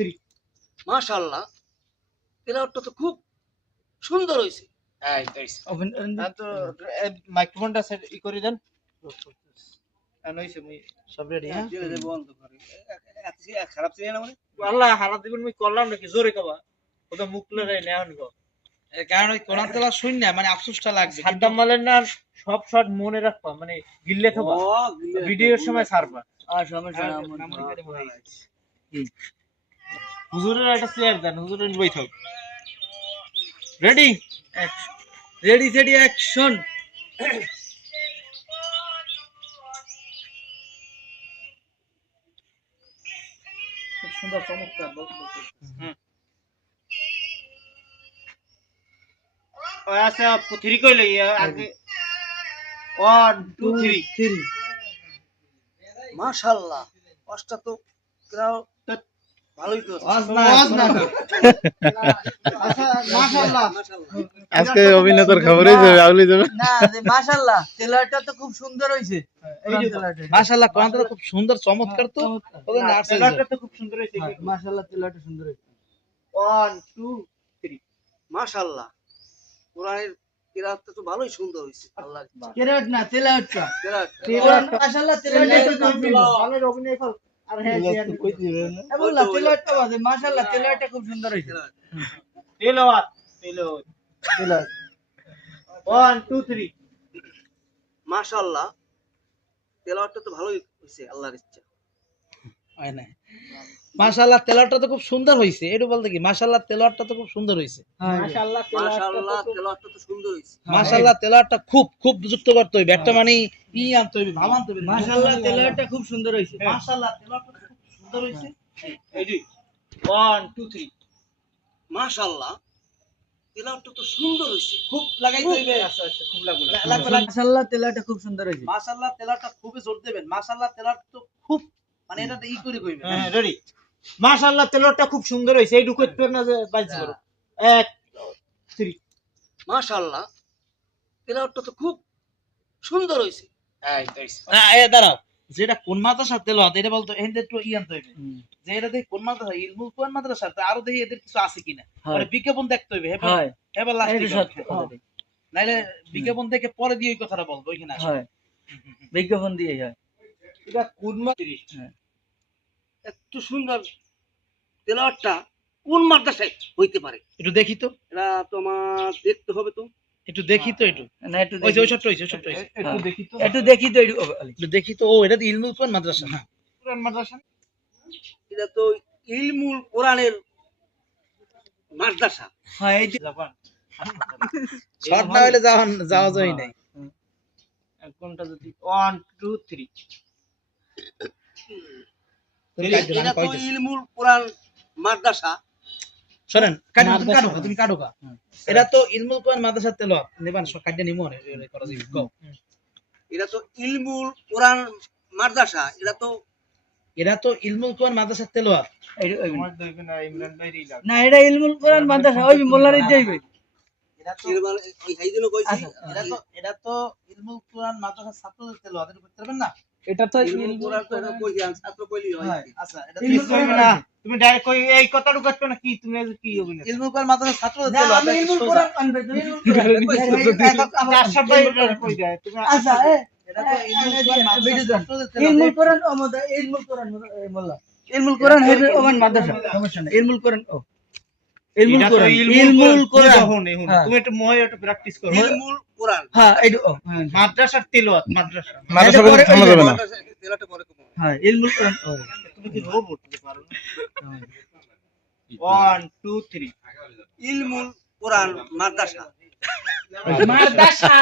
Three মাশাআল্লাহ তেলাওয়াতটা তো খুব সুন্দর হয়েছে। হইছে। মাইক্রোফোনটা সেট ই করে দেন। হ্যাঁ ছিল না মানে? আল্লাহ হারা দিবেন করলাম নাকি? জোরে কবা। ওটা মুখ লড়াই নেওয়া নিব। এর কারণ ওই কোরআন তেলা শুন না মানে আফসোসটা লাগবে। সাদ্দাম মালের না সব শট মনে রাখবা মানে গিল্লে থাকবা ভিডিওর সময় ছাড়বা। আর সমস্যা হুজুরের একটা চেয়ার দেন হুজুরের বই থাক রেডি রেডি সেডি অ্যাকশন খুব সুন্দর চমৎকার ও আচ্ছা থ্রি কইলে আগে ওয়ান টু থ্রি থ্রি মাশাআল্লাহ অষ্টা তো তেলাওয়াত ভালোই তো মাশাআল্লাহ আজকে অভিনেতার খবরই যাবে আউলি যাবে। না মাশাআল্লাহ ট্রেলারটা তো খুব সুন্দর হইছে। এই যে মাশাআল্লাহ কোরআন তেলা খুব সুন্দর চমৎকার তো। ওদের নার্স ট্রেলারটা তো খুব সুন্দর হয়েছে মাশাআল্লাহ ট্রেলারটা সুন্দর হইছে। ওয়ান টু মাশাআল্লাহ। কোরআনের তেলাওয়াতটা তো ভালোই সুন্দর হয়েছে আল্লাহ ট্রেলার না ট্রেলারটা তেলাওয়াত খুব ভালো। অভিনয় কর আর হ্যাঁ মাশাআল্লাহ খুব সুন্দর হইছে তেলাওয়াত। তেলাওয়াত। তেলাওয়াত। মাশাআল্লাহ তেলাওয়াতটা তো ভালোই হয়েছে আল্লাহর ইচ্ছা। হয় না মাশাআল্লাহ তেলাওয়াতটা তো খুব সুন্দর হইছে। এটা বলতে কি মাশাআল্লাহ তেলাওয়াতটা তো খুব সুন্দর হইছে। মাশাআল্লাহ মাশাআল্লাহ তেলাওয়াতটা তো সুন্দর হয়েছে মাশাআল্লাহ তেলাওয়াতটা খুব খুব যুক্ত করতে হইবে। একটা মানে ই আনতে হইবে ভাব আনতে হইবে। মাশাআল্লাহ ট্রেলারটা খুব সুন্দর হইছে। মাশাআল্লাহ তেলাওয়াতটা খুব সুন্দর হইছে। এই ওয়ান টু থ্রি মাশাআল্লাহ তেলাওয়াতটা তো সুন্দর হয়েছে খুব হইবে। আচ্ছা আচ্ছা খুব লাগল। লাগবে লাগবে। মাশাআল্লাহ খুব সুন্দর হইছে। মাশাআল্লাহ তেলাওয়াতটা খুবই জোর দেবেন। মাশাআল্লাহ তেলাওয়াত তো এটা ই করে কইবে হ্যাঁ রেডি মাশাআল্লাহ তেলটা খুব সুন্দর হইছে এইটুকু করতে না বাইজ করো। এক থ্রি মাশাআল্লাহ তো খুব সুন্দর এই তো হইছে। না এ দাঁড়াও যেটা কোন মাদ্রাসা তেলাওয়াত এটা বলতো এখান থেকে একটু ই হইবে। যে এটা দেখি কোন মাদ্রাসা ইলমুল কোন মাদ্রাসা তা আরও দেখি এদের কিছু আছে কিনা। মানে বিজ্ঞাপন দেখতে হইবে হয়। এবার লাস্টে। নাইলে বিজ্ঞাপন দেখে পরে দিয়ে ওই কথাটা বলব ওইখানে আসো বিজ্ঞাপন দিয়ে হয়। এটা কোন মা এত সুন্দর তেলাওয়াতটা কোন মাদ্রাসায় হইতে পারে? একটু দেখি তো। এটা তো আমার দেখতে হবে তো। একটু দেখি তো একটু। না একটু ওই যে। ওই হইছে ওই ছোট্ট হইছে। একটু দেখি তো। একটু দেখি তো একটু দেখি তো। ও এটা তো ইলমুল কোন মাদ্রাসা। না কোরআন মাদ্রাসা এটা তো ইলমুল কোরআনের মাদ্রাসা। হ্যাঁ এই যে জাপান। শর্ট না হইলে যাওয়া যাওয়া যায় নাই। কোনটা যদি ওয়ান টু থ্রি এটা তো ইলমুল কোরআন মাদ্রাসা। শোনেন তুমি মাদ্রাসা। কাটো তুমি কাটো কা এটা তো ইলমুল কোরআন মাদ্রাসা তেলাওয়াত। নেবান সব কাটিয়ে নিমো রে রে করা যাবে এটা তো ইলমুল কোরআন মাদ্রাসা এটা তো এটা তো ইলমুল কোরআন মাদ্রাসা তেলাওয়াত। এই- ওই- তোমার দেখবে না ইমরান ভাই রিলা না এটা ইলমুল কোরআন মাদ্রাসা ওই মোল্লারে যাইবে এটা তো এর ওই সেই জন্য কইছি আচ্ছা, এটা তো এটা তো ইলমুল কোরআন মাদ্রাসা ছাত্রদের তেলাওয়াত করতে পারবেন না? এটা তো ইলমুল কোরআন তো এটা কইছি আমি ছাত্র কইলি হয়। আচ্ছা তুমি ডাইরেক্ট কই এই কথাটুকু করছ না কি তুমি কি অভিনয় ইলমুল কোরআন মাদ্রাসা ছাত্রদের না তেলাওয়াত আমি ইলমুল কোরআন আনবে তুমি ইলমুল কোরআন চার সপ্তাহ কই যায়? তুমি আচ্ছা এটা তো ইলমুল কোরআন ইলমুল কোরআন ও ইলমুল কোরআন মোল্লা ইলমুল কোরআন হেবে ওমান মাদ্রাসা। সমস্যা নেই। ইলমুল কোরআন ও। ইলমুল কোরআন। ইলমুল কোরআন। হ্যাঁ। তুমি একটু ময় একটু প্র্যাকটিস করো। ইলমুল কোরআন। হ্যাঁ এই হ্যাঁ মাদ্রাসার তেলাওয়াত মাদ্রাসা। মাদ্রাসা বলে থামা যাবে না মাদ্রাসা তেলাওয়াতটা হ্যাঁ ইলমুল কোরআন তুমি কি রোবট পড়তে পারো? ওয়ান টু থ্রি ইলমুল কোরআন মাদ্রাসা। মাদ্রাসা।